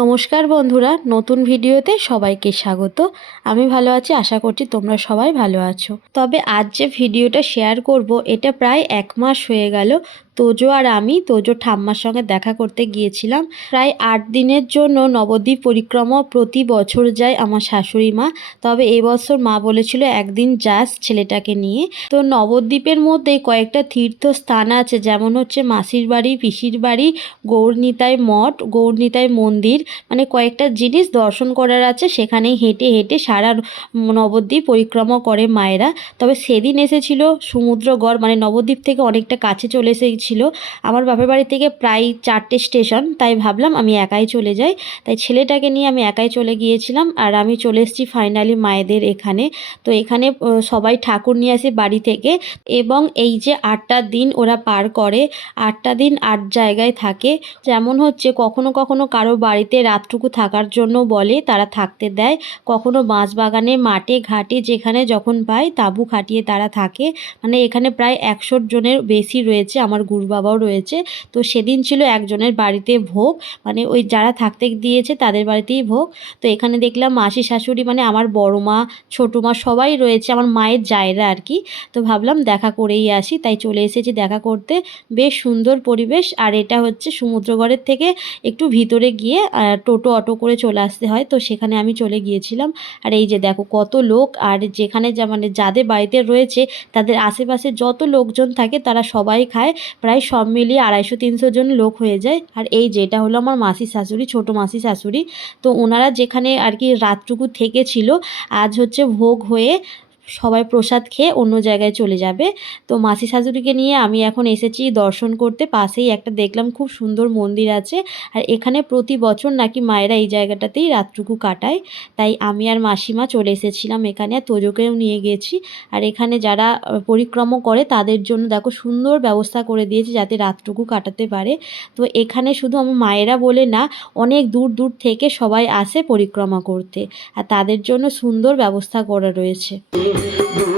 নমস্কার বন্ধুরা, নতুন ভিডিওতে সবাইকে স্বাগত। আমি ভালো আছি, আশা করছি তোমরা সবাই ভালো আছো। তবে আজ যে ভিডিওটা শেয়ার করব, এটা প্রায় এক মাস হয়ে গেল। তোজো আর আমি তোজো ঠাম্মার সঙ্গে দেখা করতে গিয়েছিলাম। প্রায় আট দিনের জন্য নবদ্বীপ পরিক্রমা প্রতি বছর যায় আমার শাশুড়ি মা। তবে এবছর মা বলেছিল, একদিন যাস ছেলেটাকে নিয়ে। তো নবদ্বীপের মধ্যে কয়েকটা তীর্থস্থান আছে, যেমন হচ্ছে মাসির বাড়ি, পিসির বাড়ি, গৌরনিতাই মঠ, গৌরনিতাই মন্দির। মানে কয়েকটা জিনিস দর্শন করার আছে, সেখানেই হেঁটে হেঁটে সারা নবদ্বীপ পরিক্রমা করে মায়েরা। তবে সেদিন এসেছিল সমুদ্রগড় মানে নবদ্বীপ থেকে অনেকটা কাছে চলে এসেছিল আমার বাপের বাড়ি থেকে প্রায় চারটে স্টেশন, তাই ভাবলাম আমি একাই চলে যাই। তাই ছেলেটাকে নিয়ে আমি একাই চলে গিয়েছিলাম আর আমি চলে এসেছি ফাইনালি মায়েদের এখানে। তো এখানে সবাই ঠাকুর নিয়ে আসে বাড়ি থেকে এবং এই যে আটটা দিন ওরা পার করে, আটটা দিন আট জায়গায় থাকে। যেমন হচ্ছে কখনো কখনো কারও বাড়িতে রাতটুকু থাকার জন্য বলে, তারা থাকতে দেয়। কখনো বাঁশবাগানে মাঠে, ঘাটে, যেখানে যখন পায় তাঁবু খাটিয়ে তারা থাকে। মানে এখানে প্রায় একশো জনের বেশি রয়েছে আমার গুরু বাবাও রয়েছে। তো সেদিন ছিল একজনের বাড়িতে ভোগ। মানে ওই যারা থাকতে দিয়েছে তাদের বাড়িতেই ভোগ। তো এখানে দেখলাম মাসি শাশুড়ি মানে আমার বড় মা, ছোটো মা সবাই রয়েছে। আমার মায়ের জায়রা আর কি। তো ভাবলাম দেখা করেই আসি। তাই চলে এসেছি দেখা করতে। বেশ সুন্দর পরিবেশ। আর এটা হচ্ছে সমুদ্রগড়ের থেকে একটু ভিতরে গিয়ে টোটো, অটো করে চলে আসতে হয়। তো সেখানে আমি চলে গিয়েছিলাম। আর এই যে দেখো কত লোক। আর যেখানে যা মানে যাদের বাড়িতে রয়েছে, তাদের আশেপাশে যত লোকজন থাকে তারা সবাই খায়। প্রায় সব মিলিয়ে আড়াইশো তিনশো জন লোক হয়ে যায়। আর এই যেটা হলো আমার মাসি শাশুড়ি, ছোট মাসি শাশুড়ি। তো ওনারা যেখানে আর কি রাতটুকু থেকেছিল, আজ হচ্ছে ভোগ হয়ে সবাই প্রসাদ খেয়ে অন্য জায়গায় চলে যাবে। তো মাসি শাশুড়িকে নিয়ে আমি এখন এসেছি দর্শন করতে। পাশেই একটা দেখলাম খুব সুন্দর মন্দির আছে। আর এখানে প্রতি বছর নাকি মায়েরা এই জায়গাটাতেই রাতটুকু কাটায়। তাই আমি আর মাসিমা চলে এসেছিলাম এখানে। আর তোজোকেও নিয়ে গেছি। আর এখানে যারা পরিক্রমা করে তাদের জন্য দেখো সুন্দর ব্যবস্থা করে দিয়েছে যাতে রাতটুকু কাটাতে পারে। তো এখানে শুধু আমার মায়েরা বলে না, অনেক দূর দূর থেকে সবাই আসে পরিক্রমা করতে। আর তাদের জন্য সুন্দর ব্যবস্থা করা রয়েছে। দু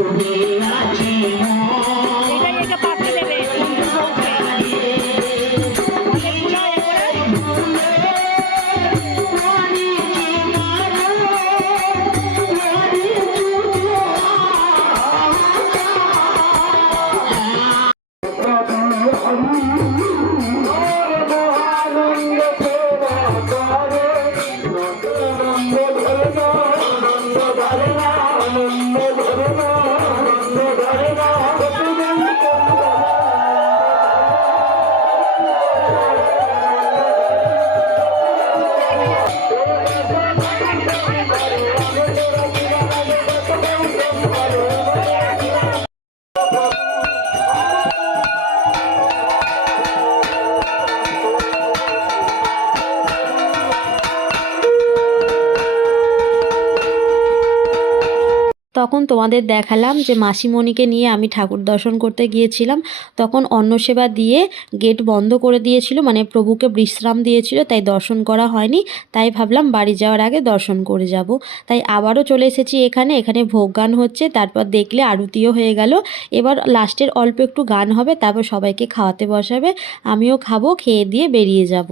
তখন তোমাদের দেখালাম যে মাসিমণিকে নিয়ে আমি ঠাকুর দর্শন করতে গিয়েছিলাম। তখন অন্ন সেবা দিয়ে গেট বন্ধ করে দিয়েছিল মানে প্রভুকে বিশ্রাম দিয়েছিল, তাই দর্শন করা হয়নি। তাই ভাবলাম বাড়ি যাওয়ার আগে দর্শন করে যাব। তাই আবারও চলে এসেছি এখানে এখানে ভোগ গান হচ্ছে, তারপর দেখলে আরতিও হয়ে গেল। এবার লাস্টের অল্প একটু গান হবে, তারপর সবাইকে খাওয়াতে বসাবে, আমিও খাব, খেয়ে দিয়ে বেরিয়ে যাব।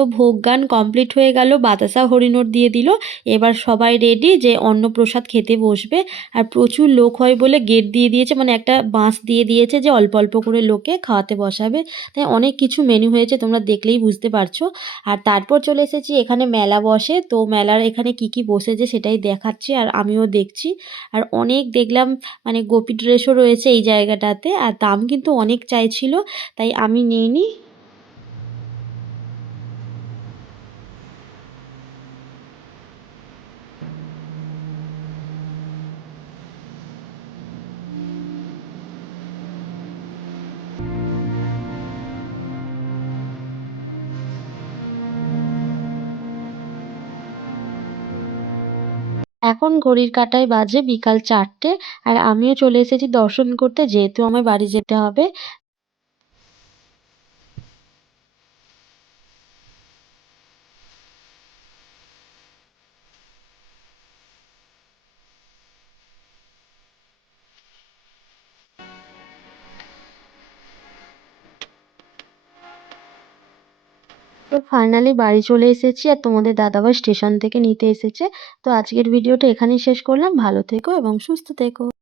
তো ভোগ গান কমপ্লিট হয়ে গেল, বাতাসা হরিণর দিয়ে দিল। এবার সবাই রেডি যে অন্নপ্রসাদ খেতে বসবে। আর প্রচুর লোক হয় বলে গেট দিয়ে দিয়েছে মানে একটা বাঁশ দিয়ে দিয়েছে যে অল্প অল্প করে লোকে খাওয়াতে বসাবে। তাই অনেক কিছু মেনু হয়েছে, তোমরা দেখলেই বুঝতে পারছ। আর তারপর চলে এসেছি, এখানে মেলা বসে। তো মেলার এখানে কি কি বসেছে সেটাই দেখাচ্ছি আর আমিও দেখছি। আর অনেক দেখলাম মানে গোপী ড্রেসও রয়েছে এই জায়গাটাতে। আর দাম কিন্তু অনেক চাইছিল, তাই আমি নিইনি। এখন ঘড়ির কাঁটায় বাজে বিকাল চারটে আর আমিও চলে এসেছি দর্শন করতে, যেহেতু আমার বাড়ি যেতে হবে। তো ফাইনালি বাড়ি চলে এসেছি আর তোমাদের দাদাভাই স্টেশন থেকে নিতে এসেছে। তো আজকের ভিডিওটা এখানেই শেষ করলাম। ভালো থেকো এবং সুস্থ থেকো।